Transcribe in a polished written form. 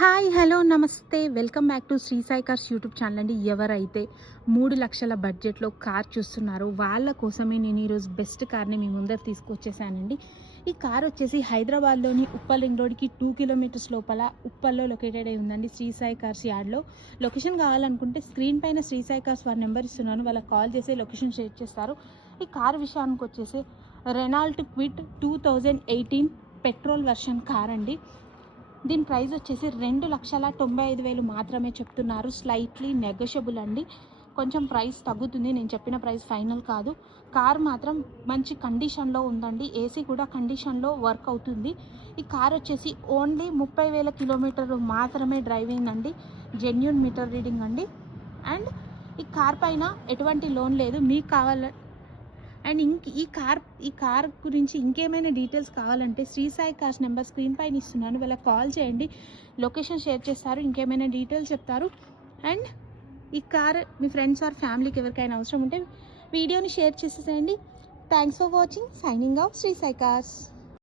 Hi hello నమస్తే welcome back to Shri Sai cars YouTube channel అండి. ఎవరైతే 3 లక్షల బడ్జెట్లో కార్ చూస్తున్నారో వాళ్ళ కోసమే నేను ఈరోజు బెస్ట్ కార్ని మీ ముందర తీసుకొచ్చేసానండి. ఈ కార్ వచ్చేసి హైదరాబాద్లోని ఉప్పల్ రింగ్ రోడ్కి 2 కిలోమీటర్స్ లోపల ఉప్పల్లో లొకేటెడ్ అయి ఉందండి. శ్రీ సాయి కార్స్ యార్డ్లో. లొకేషన్ కావాలనుకుంటే స్క్రీన్ పైన శ్రీ సాయి కార్స్ వారి నెంబర్ ఇస్తున్నాను, వాళ్ళకి కాల్ చేసి లొకేషన్ షేర్ చేస్తారు. ఈ కార్ విషయానికి వచ్చేసి Renault quid 2018 petrol version car అండి. దీని ప్రైస్ వచ్చేసి 2,95,000 మాత్రమే చెప్తున్నారు. స్లైట్లీ నెగోషియబుల్ అండి, కొంచెం ప్రైస్ తగ్గుతుంది. నేను చెప్పిన ప్రైస్ ఫైనల్ కాదు. కార్ మాత్రం మంచి కండిషన్లో ఉందండి, ఏసీ కూడా కండిషన్లో వర్క్ అవుతుంది. ఈ కార్ వచ్చేసి ఓన్లీ 30,000 కిలోమీటర్లు మాత్రమే డ్రైవింగ్ అండి, జెన్యూన్ మీటర్ రీడింగ్ అండి. అండ్ ఈ కార్ పైన ఎటువంటి లోన్ లేదు. మీకు అండ్ ఈ కార్ గురించి ఇంకేమైనా డీటెయిల్స్ కావాలంటే Shri Sai cars number screen పైన ఇస్తున్నాను, వాళ్ళకి కాల్ చేయండి, లొకేషన్ షేర్ చేస్తారు, ఇంకేమైనా డీటెయిల్స్ చెప్తారు. అండ్ ఈ కార్ మీ ఫ్రెండ్స్ ఆర్ ఫ్యామిలీకి ఎవరికైనా అవసరం ఉంటే వీడియోని షేర్ చేసేసేయండి. Thanks for watching. Signing off Shri Sai cars.